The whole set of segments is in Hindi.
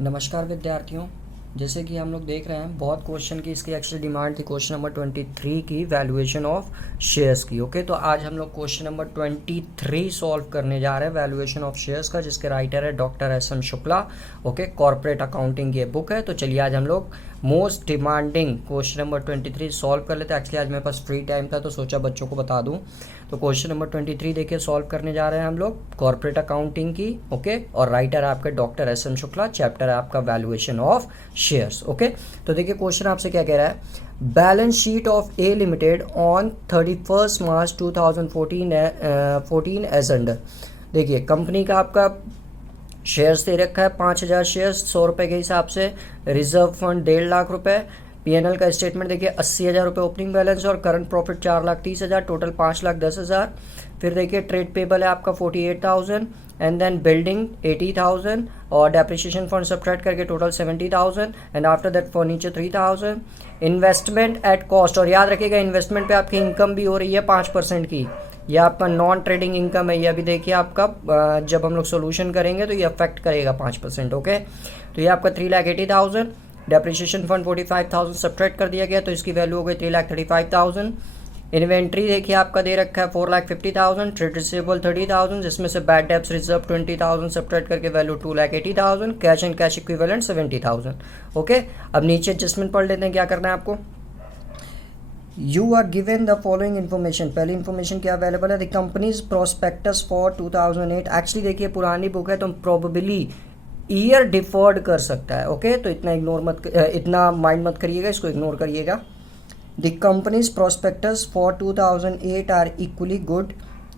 नमस्कार विद्यार्थियों। जैसे कि हम लोग देख रहे हैं बहुत क्वेश्चन की इसकी एक्चुअली डिमांड थी क्वेश्चन नंबर 23 की वैल्यूएशन ऑफ शेयर्स की। ओके, तो आज हम लोग क्वेश्चन नंबर 23 सॉल्व करने जा रहे हैं वैल्यूएशन ऑफ शेयर्स का, जिसके राइटर है doctor S M Shukla. Okay, corporate accounting की बुक है। तो चलिए आज हम लोग most demanding question number 23 solve कर लेते हैं। एक्चुअली आज मेरे पास फ्री टाइम था तो सोचा बच्चों को बता दूं। तो क्वेश्चन नंबर 23 देखिए सॉल्व करने जा रहे हैं हम लोग कॉर्पोरेट अकाउंटिंग की। ओके, और राइटर है आपके doctor S M Shukla, chapter है आपका वैल्यूएशन ऑफ शेयर्स। ओके, तो देखिए क्वेश्चन आपसे क्या कह रहा है। Balance sheet of A limited on 31 March 2014 as under. देखिए कंपनी का आपका शेयर्स दे रखा है 5,000 शेयर्स 100 रुपये के हिसाब से। रिजर्व फंड 1.5 लाख रुपए। पीएनएल का स्टेटमेंट देखिए 80,000 रुपये ओपनिंग बैलेंस और करंट प्रॉफिट 4,30,000, टोटल 5,10,000। फिर देखिए ट्रेड पेबल है आपका 48,000 एंड देन बिल्डिंग 80,000 और डेप्रिसिएशन फंड सब्ट्रैक्ट करके total 70,000 and after that furniture 3,000। Investment at cost, और याद रखिएगा इन्वेस्टमेंट पे आपकी इनकम भी हो रही है 5% की। ये आपका नॉन ट्रेडिंग इनकम है। ये अभी देखिए आपका जब हम लोग सोल्यूशन करेंगे तो ये अफेक्ट करेगा 5%। ओके, तो ये आपका 3,80,000। डेप्रिसिएशन फंड 45,000 सब्ट्रैक्ट कर दिया गया तो इसकी वैल्यू हो गई 3,35,000। इन्वेंट्री देखिए आपका दे रखा है 4,50,000। ट्रेड रिसीवेबल 30,000, जिसमें से बैड डेब्ट्स रिजर्व 20,000 सब्ट्रैक्ट करके value 2,80,000। Cash and cash equivalent 70,000। Okay, अब नीचे एडजस्टमेंट पढ़ लेते हैं क्या करना है आपको। You are given the following information. पहली इन्फॉर्मेशन क्या अवेलेबल है, the companies prospectus for 2008। Actually देखिए पुरानी बुक है तो प्रोबेबली ईयर डिफर्ड कर सकता है। ओके, तो इतना इग्नोर मत इतना माइंड मत करिएगा, इसको इग्नोर करिएगा। The companies prospectus for 2008 are equally good.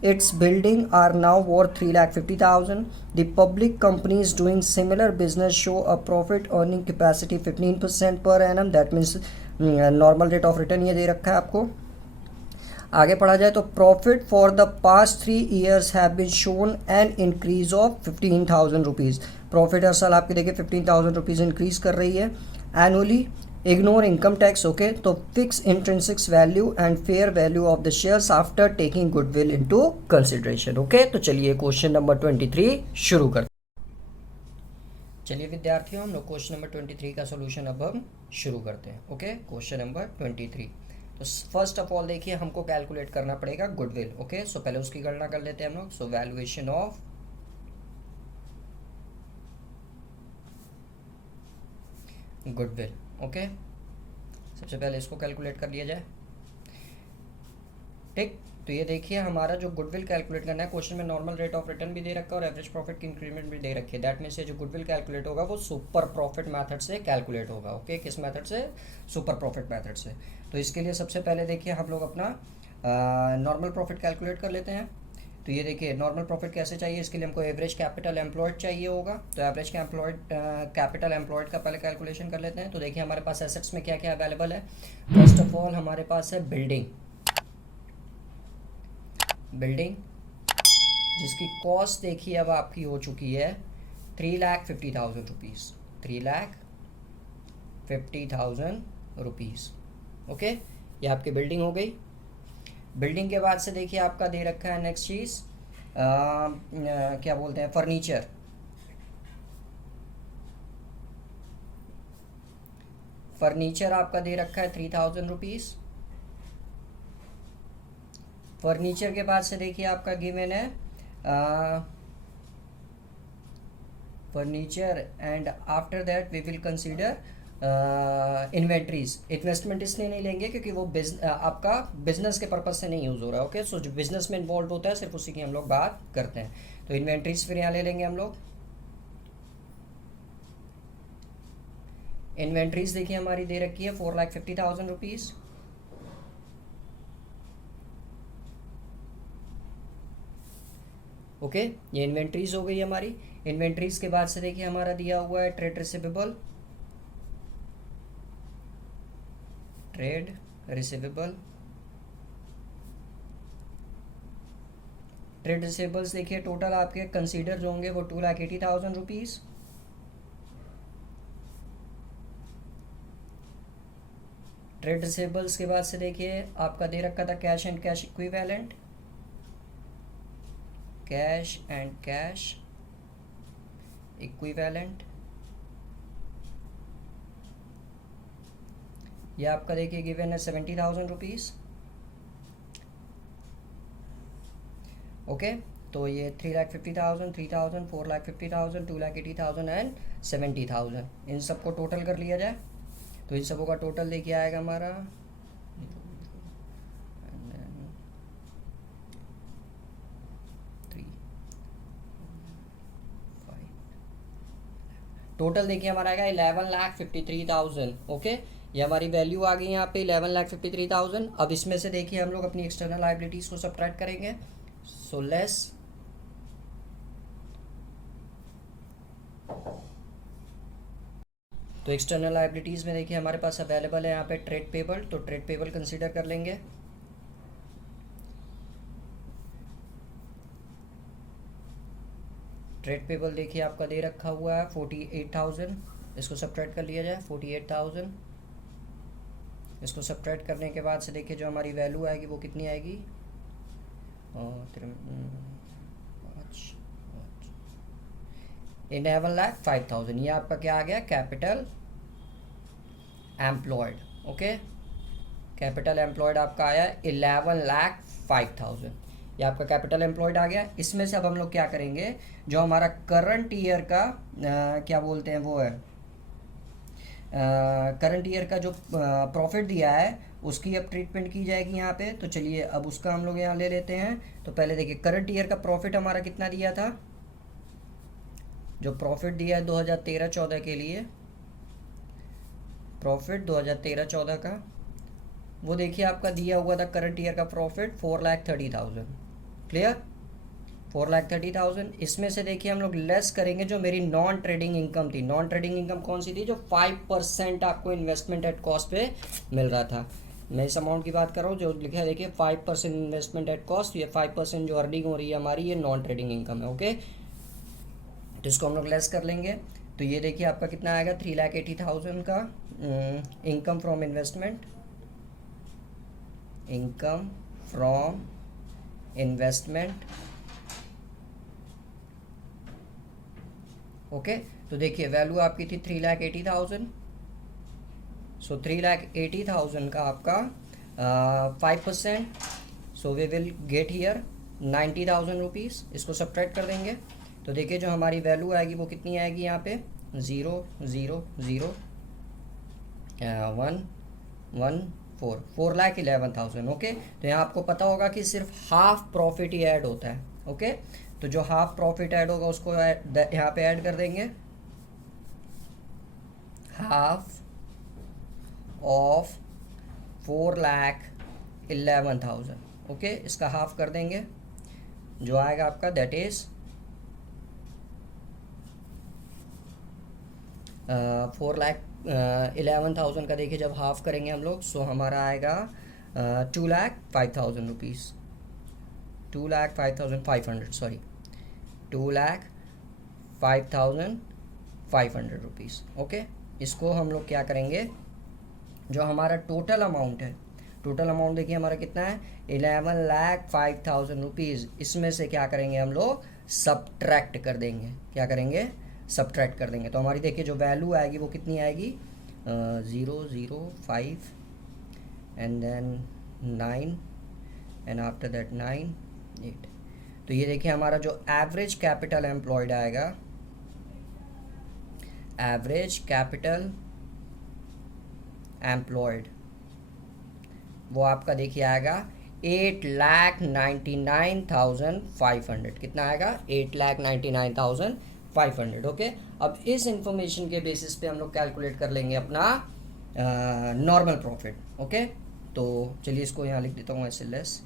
Its building are now worth 3,50,000. The public companies doing similar business show a profit earning capacity 15% per annum. That means normal rate of return ये दे रखा है आपको। आगे पढ़ा जाए तो profit for the past 3 years have been shown an increase of 15,000 rupees. Profit हर साल आपके देखिए 15,000 रुपीज़ इंक्रीज कर रही है annually. Ignore income tax. Okay, तो fix intrinsics value and fair value of the shares after taking goodwill into consideration. Okay, तो चलिए क्वेश्चन नंबर 23 शुरू करते हैं। चलिए विद्यार्थियों हम लोग क्वेश्चन नंबर 23 का सोल्यूशन अब हम शुरू करते हैं। Okay, question number 23। तो फर्स्ट ऑफ ऑल देखिए हमको कैलकुलेट करना पड़ेगा गुडविल। ओके, सो पहले उसकी गणना कर लेते हैं हम लोग। सो वैल्यूएशन ऑफ गुडविल। ओके, सबसे पहले इसको कैलकुलेट कर लिया जाए। ठीक, तो ये देखिए हमारा जो गुडविल कैलकुलेट करना है, क्वेश्चन में नॉर्मल रेट ऑफ रिटर्न भी दे रखा है और एवरेज प्रॉफिट की इंक्रीमेंट भी दे रखी है। दैट मीन्स ये जो गुडविल कैलकुलेट होगा वो सुपर प्रॉफिट मेथड से कैलकुलेट होगा। ओके, किस मेथड से? सुपर प्रॉफिट मेथड से। तो इसके लिए सबसे पहले देखिए हम लोग अपना नॉर्मल प्रॉफिट कैलकुलेट कर लेते हैं। तो ये देखिए नॉर्मल प्रॉफिट कैसे चाहिए, इसके लिए हमको एवरेज कैपिटल एम्प्लॉयड चाहिए होगा। तो एवरेज कैपिटल एम्प्लॉयड का पहले कैलकुलेशन कर लेते हैं। तो देखिए हमारे पास एसेट्स में क्या क्या अवेलेबल है। फर्स्ट ऑफ ऑल हमारे पास है बिल्डिंग जिसकी कॉस्ट देखिए अब आपकी हो चुकी है 3,50,000 रुपीज़। 3,50,000 रुपीज़। ओके, ये आपकी बिल्डिंग हो गई। बिल्डिंग के बाद से देखिए आपका दे रखा है नेक्स्ट चीज़ क्या बोलते हैं, फर्नीचर। फर्नीचर आपका दे रखा है 3,000 रुपीज़। फर्नीचर के बाद से देखिए आपका गिवन है furniture and after that we will consider inventories. Investment इसलिए नहीं लेंगे क्योंकि वो आपका बिजनेस के पर्पज से नहीं यूज़ हो रहा है। ओके, सो जो बिजनेस में इन्वॉल्व होता है सिर्फ उसी की हम लोग बात करते हैं। तो इन्वेंट्रीज फिर यहाँ ले लेंगे हम लोग। इन्वेंट्रीज देखिए हमारी दे रखी है 4,50,000 रुपीज़। ओके, ये इन्वेंट्रीज हो गई हमारी। इन्वेंट्रीज के बाद से देखिए हमारा दिया हुआ है ट्रेड रिसीवेबल। ट्रेड रिसीवेबल्स देखिए टोटल आपके कंसीडर जो होंगे वो 2,80,000 रुपीज़। ट्रेड रिसीवेबल्स के बाद से देखिए आपका दे रखा था cash and cash equivalent. Cash and cash equivalent ये आपका देखिए गिवन है 70,000 रुपीज़। ओके, तो ये 3,50,000, 3,000, 4,50,000, 2,80,000 एंड 70,000, इन सबको टोटल कर लिया जाए तो इन सबों का टोटल देखिए आएगा हमारा टोटल देखिए हमारा आएगा 11,53,000। ओके, ये हमारी वैल्यू आ गई यहाँ पे 11,53,000। अब इसमें से देखिए हम लोग अपनी एक्सटर्नल लाइबिलिटीज़ को सब्ट्रैक्ट करेंगे। सो लेस तो एक्सटर्नल लाइबिलिटीज़ में देखिए हमारे पास अवेलेबल है यहाँ पे ट्रेड पेबल, तो ट्रेड पेबल कंसीडर कर लेंगे। ट्रेड पेबल देखिए आपका दे रखा हुआ है 48,000, इसको सब्ट्रैक्ट कर लिया जाए 48,000। इसको सब्ट्रैक्ट करने के बाद से देखिए जो हमारी वैल्यू आएगी वो कितनी आएगी, 11,05,000। ये आपका क्या आ गया, capital employed. Okay, capital employed आपका आया 11,05,000। ये आपका कैपिटल एम्प्लॉयड आ गया। इसमें से अब हम लोग क्या करेंगे, जो हमारा करंट ईयर का क्या बोलते हैं वो है, करंट ईयर का जो प्रॉफिट दिया है उसकी अब ट्रीटमेंट की जाएगी यहाँ पे। तो चलिए अब उसका हम लोग यहाँ ले लेते हैं। तो पहले देखिए करंट ईयर का प्रॉफिट हमारा कितना दिया था, जो प्रॉफिट दिया है 2013-14 के लिए, प्रॉफिट 2013-14 का, वो देखिए आपका दिया हुआ था करंट ईयर का प्रॉफिट 4,30,000। क्लियर, 4,30,000। इसमें से देखिए हम लोग लेस करेंगे जो मेरी नॉन ट्रेडिंग इनकम थी। नॉन ट्रेडिंग इनकम कौन सी थी, जो 5% आपको इन्वेस्टमेंट एट कॉस्ट पे मिल रहा था। मैं इस अमाउंट की बात कर रहा हूँ जो लिखा है देखिए 5% इन्वेस्टमेंट एट कॉस्ट। ये 5% जो अर्निंग हो रही है हमारी, ये नॉन ट्रेडिंग इनकम है। ओके, तो इसको हम लोग लेस कर लेंगे। तो ये देखिए आपका कितना आएगा, 3,80,000 का income from investment, income from investment. Okay, तो देखिए वैल्यू आपकी थी 3,80,000। सो 3,80,000 का आपका 5%, so we will get here 90,000 rupees. इसको सब्ट्रैक्ट कर देंगे तो देखिए जो हमारी वैल्यू आएगी वो कितनी आएगी, यहाँ पे 0,0,0,1,1,4, 4,11,000। ओके, तो यहाँ आपको पता होगा कि सिर्फ हाफ प्रॉफिट ही ऐड होता है। ओके, तो जो हाफ प्रॉफिट ऐड होगा उसको यहाँ पे ऐड कर देंगे, हाफ ऑफ 4,11,000। ओके, इसका हाफ कर देंगे, जो आएगा आपका दैट इज 4,11,000 का देखिए जब हाफ करेंगे हम लोग, सो हमारा आएगा 2,05,000 रुपीज़, 2,05,500, सॉरी 2,05,500 रुपीज़। ओके, इसको हम लोग क्या करेंगे, जो हमारा टोटल अमाउंट है, टोटल अमाउंट देखिए हमारा कितना है 11,05,000 रुपीज़। इसमें से क्या करेंगे हम लोग, सब्ट्रैक्ट कर देंगे। क्या करेंगे, सब्ट्रैक्ट कर देंगे। तो हमारी देखिए जो वैल्यू आएगी वो कितनी आएगी, 0,05 and then 9 and after that 9, 8। तो ये देखिए हमारा जो एवरेज कैपिटल एम्प्लॉयड आएगा, एवरेज कैपिटल एम्प्लॉयड, वो आपका देखिए आएगा 8,99,500। कितना आएगा, 8,99,500। ओके, अब इस इंफॉर्मेशन के बेसिस पे हम लोग कैलकुलेट कर लेंगे अपना नॉर्मल प्रॉफिट। ओके, तो चलिए इसको यहाँ लिख देता हूँ ऐसे लेस।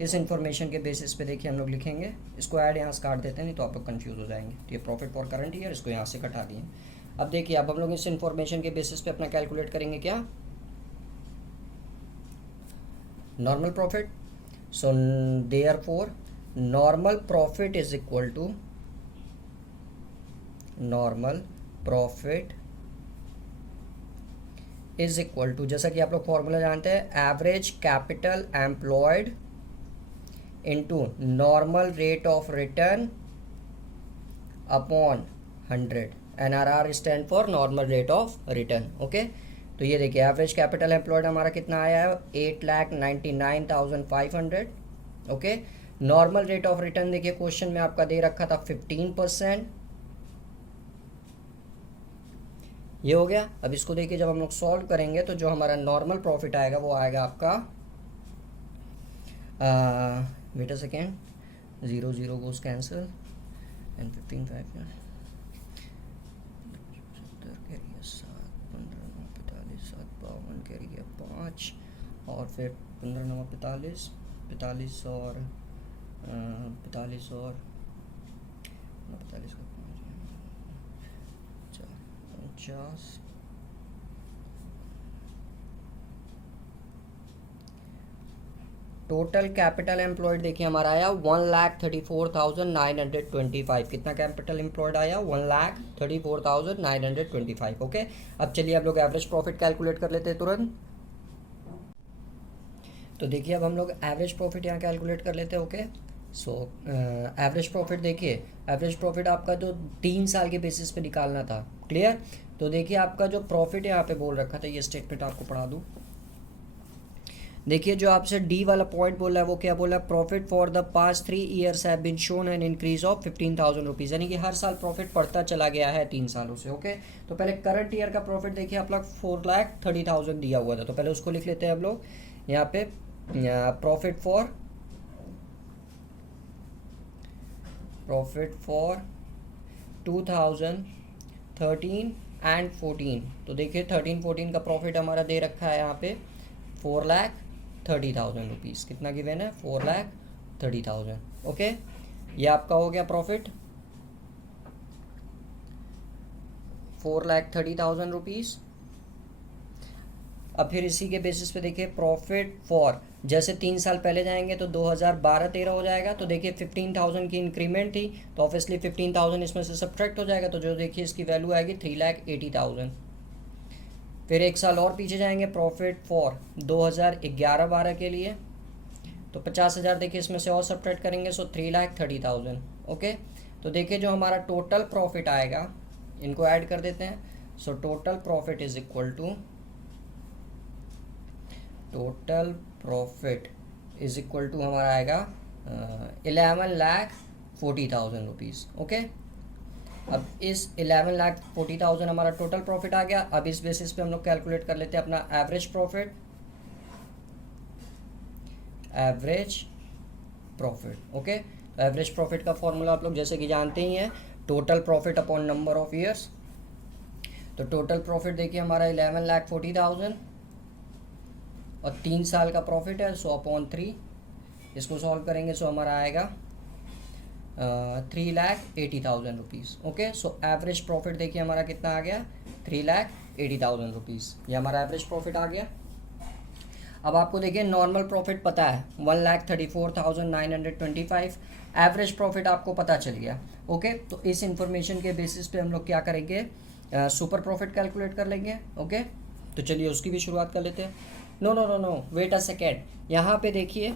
इस इंफॉर्मेशन के बेसिस पे देखिए हम लोग लिखेंगे, इसको ऐड यहाँ से काट देते हैं नहीं तो आप लोग कन्फ्यूज़ हो जाएंगे। तो ये प्रॉफिट फॉर करंट ईयर, इसको यहाँ से कटा दिए। अब देखिए अब हम लोग इस इंफॉर्मेशन के बेसिस पे अपना कैलकुलेट करेंगे क्या, normal profit. So therefore normal profit is equal to, normal profit is equal to, जैसा कि आप लोग फॉर्मूला जानते हैं, average capital employed into normal rate of return upon 100। NRR stand for normal rate of return. Okay, तो ये देखिए एवरेज कैपिटल एम्प्लॉयड हमारा कितना आया है, 8,99,500। Okay, normal rate of return देखिए क्वेश्चन में आपका दे रखा था 15%। ये हो गया। अब इसको देखिए जब हम लोग सॉल्व करेंगे तो जो हमारा नॉर्मल प्रॉफिट आएगा वो आएगा आपका, wait a second, 0 0 goes cancel and 15 5 carry है 5 और फिर 15 9 45 45 और 45 और 45 का 50। टोटल कैपिटल एम्प्लॉयड देखिए हमारा आया 1,34,925। कितना कैपिटल एम्प्लॉयड आया, 1,34,925। ओके, अब चलिए आप लोग एवरेज प्रॉफिट कैलकुलेट कर लेते हैं तुरंत। तो देखिए अब हम लोग एवरेज प्रॉफिट यहाँ कैलकुलेट कर लेते हैं। ओके, सो एवरेज प्रॉफिट देखिए, एवरेज प्रॉफिट आपका जो 3 साल के बेसिस पे निकालना था। क्लियर? तो देखिए आपका जो प्रॉफिट यहाँ पे बोल रखा था, ये स्टेटमेंट आपको पढ़ा दूँ। देखिए जो आपसे डी वाला पॉइंट बोल रहा है वो क्या बोला, profit for the past 3 years have been shown an increase of 15,000 rupees, यानी कि हर साल प्रॉफिट बढ़ता चला गया है 3 सालों से। ओके, तो पहले करंट ईयर का प्रॉफिट देखिए आप लोग 4,30,000 दिया हुआ था, तो पहले उसको लिख लेते हैं हम लोग यहाँ पे। प्रॉफिट फॉर 2013 एंड 14, तो देखिए 13-14 का प्रॉफिट हमारा दे रखा है यहाँ पे 4,30,000 रुपीज़। कितना गिवन है, 4,30,000। ओके, ये आपका हो गया प्रॉफिट 4,30,000 रुपीज़। अब फिर इसी के बेसिस पे देखिए प्रॉफिट फॉर, जैसे 3 साल पहले जाएंगे तो 2012-13 हो जाएगा। तो देखिए 15,000 की इंक्रीमेंट थी तो ऑब्वियसली 15,000 इसमें से सब्ट्रैक्ट हो जाएगा, तो जो देखिए इसकी वैल्यू आएगी 3,80,000। फिर 1 साल और पीछे जाएंगे, प्रॉफिट फॉर 2011-12 के लिए, तो 50,000 देखिए इसमें से और सब्ट्रैक्ट करेंगे, सो 3,30,000। ओके, तो देखिए जो हमारा टोटल प्रॉफिट आएगा, इनको ऐड कर देते हैं। So total profit is equal to, हमारा आएगा 11,40,000 रुपीज़। ओके, अब इस 11,40,000 हमारा टोटल प्रॉफिट आ गया। अब इस बेसिस पे हम लोग कैलकुलेट कर लेते हैं अपना एवरेज प्रॉफिट। ओके, तो एवरेज प्रॉफिट का फॉर्मूला आप लोग जैसे कि जानते ही हैं, total profit upon number of years. तो टोटल प्रॉफिट देखिए हमारा 11,40,000 और 3 साल का प्रॉफिट है, सो अपॉन 3, इसको सॉल्व करेंगे सो हमारा आएगा 3,80,000 rupees. Okay, so average profit देखिए हमारा कितना आ गया, 3,80,000 रुपीज़, ये हमारा एवरेज प्रॉफिट आ गया। अब आपको देखिए नॉर्मल प्रॉफिट पता है 1,34,925, एवरेज प्रॉफिट आपको पता चल गया। ओके, तो इस इंफॉर्मेशन के बेसिस पे हम लोग क्या करेंगे, सुपर प्रॉफिट कैलकुलेट कर लेंगे। ओके, तो चलिए उसकी भी शुरुआत कर लेते हैं। नो, वेट अ सेकेंड, यहाँ पे देखिए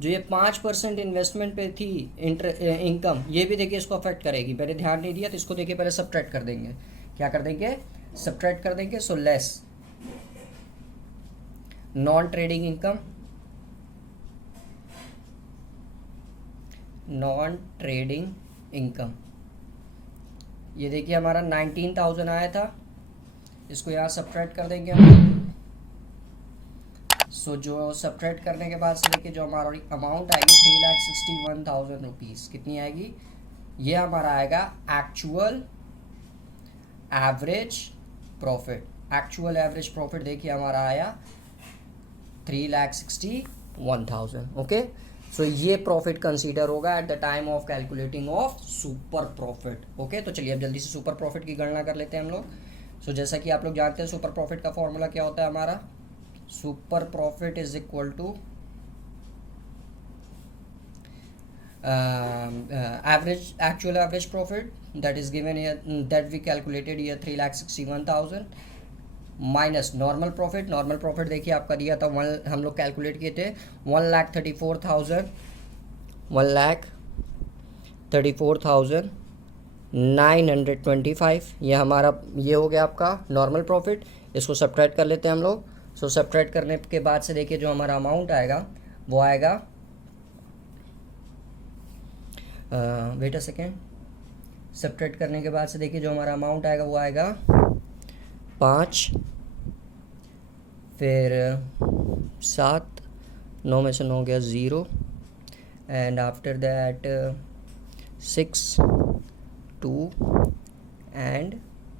जो ये 5% इन्वेस्टमेंट पे थी इनकम, ये भी देखिए इसको अफेक्ट करेगी। मैंने ध्यान नहीं दिया तो इसको देखिए पहले सब्ट्रैक्ट कर देंगे। क्या कर देंगे, सब्ट्रैक्ट कर देंगे। So less non trading income, ये देखिए हमारा 19,000 आया था, इसको यहाँ सब्ट्रैक्ट कर देंगे हम। सो जो सब्ट्रैक्ट करने के बाद से देखिए जो हमारी अमाउंट आएगी 3,61,000 रुपीज़, कितनी आएगी, ये हमारा आएगा एक्चुअल एवरेज प्रॉफिट देखिए हमारा आया 3,61,000। ओके, सो ये प्रॉफिट कंसीडर होगा at the time of calculating of super profit. Okay, तो चलिए अब जल्दी से सुपर प्रॉफिट की गणना कर लेते हैं हम लोग। सो जैसा कि आप लोग जानते हैं सुपर प्रॉफिट का फॉर्मूला क्या होता है हमारा, super profit is equal to actual average profit that is given here, that we calculated here 3,61,000 minus normal profit देखिए आपका दिया था हम लोग कैलकुलेट किए थे 1,34,000 925, ये हमारा ये हो गया आपका नॉर्मल प्रॉफिट। इसको सब्ट्रैक्ट कर लेते हैं हम लोग। सो सब्ट्रैक्ट करने के बाद से देखिए जो हमारा अमाउंट आएगा वो आएगा, वेट अ सेकेंड, सब्ट्रैक्ट करने के बाद से देखिए जो हमारा अमाउंट आएगा वो आएगा 5, फिर 7, 9 में से 9 गया 0, and after that 6, 2 and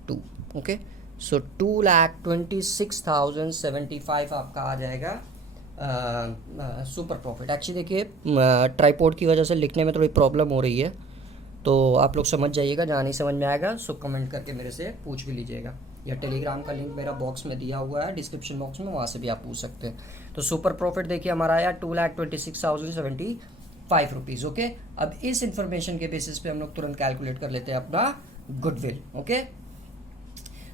2। Okay, so 2,26,075 आपका आ जाएगा सुपर प्रॉफिट। एक्चुअली देखिए ट्राईपोर्ड की वजह से लिखने में थोड़ी प्रॉब्लम हो रही है, तो आप लोग समझ जाइएगा, जहाँ नहीं समझ में आएगा सो कमेंट करके मेरे से पूछ भी लीजिएगा, या टेलीग्राम का लिंक मेरा बॉक्स में दिया हुआ है डिस्क्रिप्शन बॉक्स में, वहाँ से भी आप पूछ सकते हैं। तो सुपर प्रॉफिट देखिए हमारा आया 2,26,075 रुपीज़। ओके, अब इस इंफॉर्मेशन के बेसिस पे हम लोग तुरंत कैलकुलेट कर लेते हैं अपना गुडविल। ओके,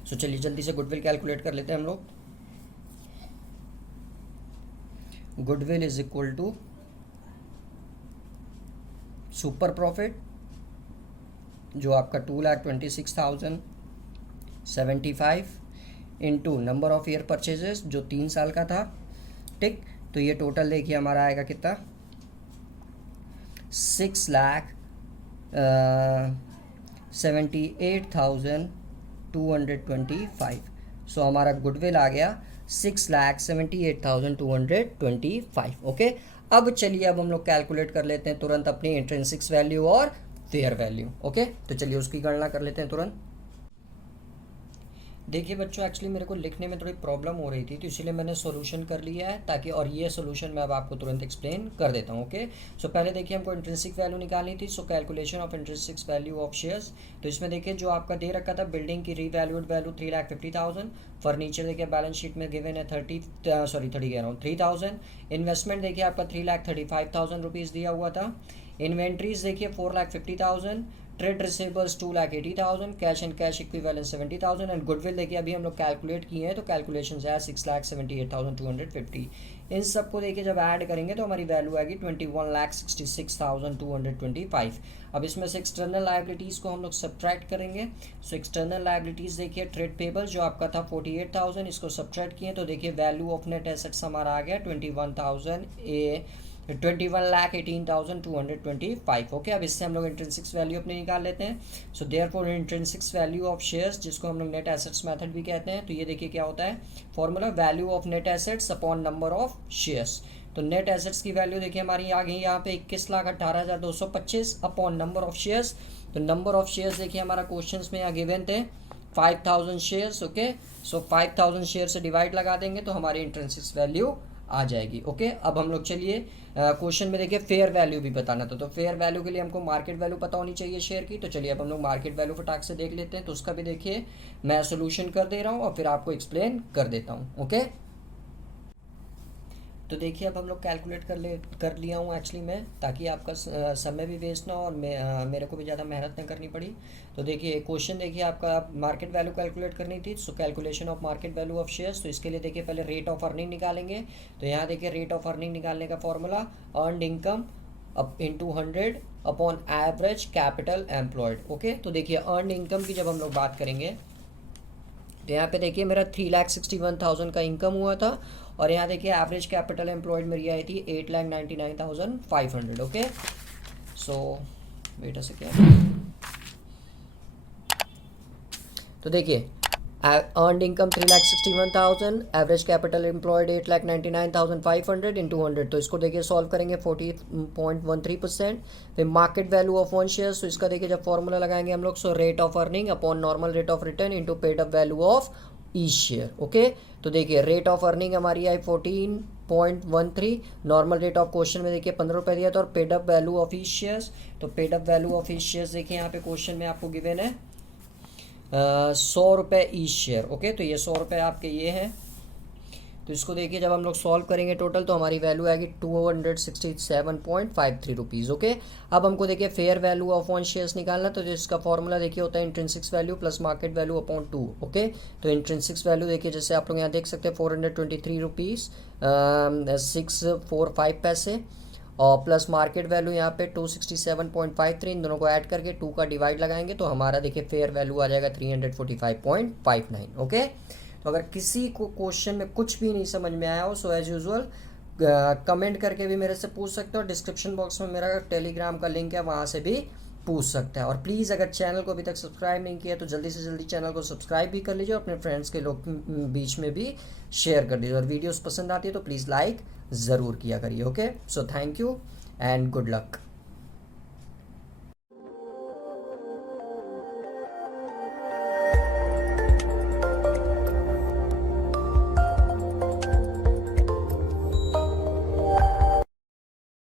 सो चलिए जल्दी से गुडविल कैलकुलेट कर लेते हैं हम लोग। Goodwill is equal to super profit जो आपका 2,26,075 into number of year purchases जो 3 साल का था। ठीक, तो ये टोटल देखिए हमारा आएगा कितना, 6,78,225। सो हमारा गुडविल आ गया 6,78,225। ओके, अब चलिए अब हम लोग कैलकुलेट कर लेते हैं तुरंत अपनी इंट्रिंसिक वैल्यू और फेयर वैल्यू। ओके, तो चलिए उसकी गणना कर लेते हैं तुरंत। देखिए बच्चों, एक्चुअली मेरे को लिखने में थोड़ी प्रॉब्लम हो रही थी, तो इसीलिए मैंने सॉल्यूशन कर लिया है ताकि, और ये सॉल्यूशन मैं अब आपको तुरंत एक्सप्लेन कर देता हूँ। ओके, सो पहले देखिए हमको इंट्रिंसिक वैल्यू निकालनी थी। So calculation of intrinsic value of shares, तो इसमें देखिए जो आपका दे रखा था बिल्डिंग की रीवैल्यूड वैल्यू 3,50,000, फर्नीचर देखिए बैलेंस शीट में गिवन है 3,000। इन्वेस्टमेंट देखिए आपका 3,35,000 रुपीज़ दिया हुआ था। इन्वेंट्रीज देखिए 4,50,000, trade receivables 2,80,000, cash and cash equivalent 70,000, and goodwill देखिए अभी हम लोग कैलकुलेट किए हैं तो कैलकुलेशन है 6,78,250। इन सबको देखिए जब ऐड करेंगे तो हमारी वैल्यू आएगी 21,66,225। अब इसमें से एक्सटर्नल लायबिलिटीज़ को हम लोग सब्ट्रैक्ट करेंगे। सो एक्सटर्नल लायबिलिटीज़ देखिए ट्रेड पेबल जो आपका था 48,000, इसको सब्ट्रैक्ट किए तो देखिए वैल्यू ऑफ नेट एसेट्स हमारा आ गया 21,18,225। ओके, अब इससे हम लोग इंट्रिंसिक वैल्यू अपनी निकाल लेते हैं। So therefore intrinsic value of shares जिसको हम लोग नेट एसेट्स मेथड भी कहते हैं, तो ये देखिए क्या होता है formula, value of net assets upon number of shares. तो नेट एसेट्स की वैल्यू देखिए हमारी आ गई यहाँ पे 21,18,225 अपॉन नंबर ऑफ शेयर्स। तो नंबर ऑफ शेयर्स देखिए हमारा क्वेश्चंस में यहाँ गिवन थे 5,000 शेयर्स। ओके, सो 5,000 शेयर से डिवाइड लगा देंगे तो हमारी इंट्रिंसिक वैल्यू आ जाएगी। ओके, अब हम लोग चलिए क्वेश्चन में देखिए फेयर वैल्यू भी बताना था, तो फेयर वैल्यू के लिए हमको मार्केट वैल्यू पता होनी चाहिए शेयर की। तो चलिए अब हम लोग मार्केट वैल्यू फटाक से देख लेते हैं, तो उसका भी देखिए मैं सोल्यूशन कर दे रहा हूँ और फिर आपको एक्सप्लेन कर देता हूँ। ओके, तो देखिए अब हम लोग कैलकुलेट कर लिया हूँ एक्चुअली मैं, ताकि आपका समय भी वेस्ट ना हो और मेरे को भी ज़्यादा मेहनत ना करनी पड़ी। तो देखिए क्वेश्चन देखिए आपका मार्केट वैल्यू कैलकुलेट करनी थी। So calculation of market value of shares, तो इसके लिए देखिए पहले रेट ऑफ अर्निंग निकालेंगे। तो यहाँ देखिए रेट ऑफ अर्निंग निकालने का formula earned income up into 100 upon average capital employed. Okay, तो देखिए अर्नड इनकम की जब हम लोग बात करेंगे तो यहाँ पे देखिए मेरा 3,61,000 का इनकम हुआ था, और यहाँ देखिए एवरेज कैपिटल एम्प्लॉयड मेरी आई थी 8,99,500। Okay, so wait a second, तो देखिए earned income 3,61,000, average capital employed 8,99,500 into 100, तो इसको देखिए सॉल्व करेंगे 40.13%। फिर market value of one share, तो इसका देखिए जब फॉर्मूला लगाएंगे हम लोग, so rate of earning upon normal rate of return into paid up value of each share. Okay, तो देखिए रेट ऑफ अर्निंग हमारी आई 14.13, नॉर्मल रेट ऑफ क्वेश्चन में देखिए 15 रुपये दिया था, और paid up value of each shares, तो paid up value of each shares देखिए यहाँ पे क्वेश्चन में आपको गिवन है 100 रुपये ईच शेयर। ओके, तो ये 100 रुपये आपके ये हैं, तो इसको देखिए जब हम लोग सॉल्व करेंगे टोटल तो हमारी वैल्यू आएगी 267.53 रुपीज़। ओके, अब हमको देखिए fair value of one shares निकालना, तो इसका फॉर्मूला देखिए होता है intrinsic value plus market value upon 2। Okay, तो इंट्रिंसिक वैल्यू देखिए जैसे आप लोग यहाँ देख सकते हैं 423 रुपीज़ 645 पैसे, और प्लस मार्केट वैल्यू यहाँ पे 267.53, इन दोनों को ऐड करके 2 का डिवाइड लगाएंगे तो हमारा देखिए फेयर वैल्यू आ जाएगा 345.59। ओके, तो अगर किसी को क्वेश्चन में कुछ भी नहीं समझ में आया हो सो एज यूजुअल कमेंट करके भी मेरे से पूछ सकते हो। डिस्क्रिप्शन बॉक्स में मेरा टेलीग्राम का लिंक है, वहाँ से भी पूछ सकते हैं। और प्लीज़ अगर चैनल को अभी तक सब्सक्राइब नहीं किया तो जल्दी से जल्दी चैनल को सब्सक्राइब भी कर लीजिए और अपने फ्रेंड्स के लोग बीच में भी शेयर कर दीजिए। और वीडियोस पसंद आती है तो प्लीज़ लाइक ज़रूर किया करिए। Okay, so thank you and good luck.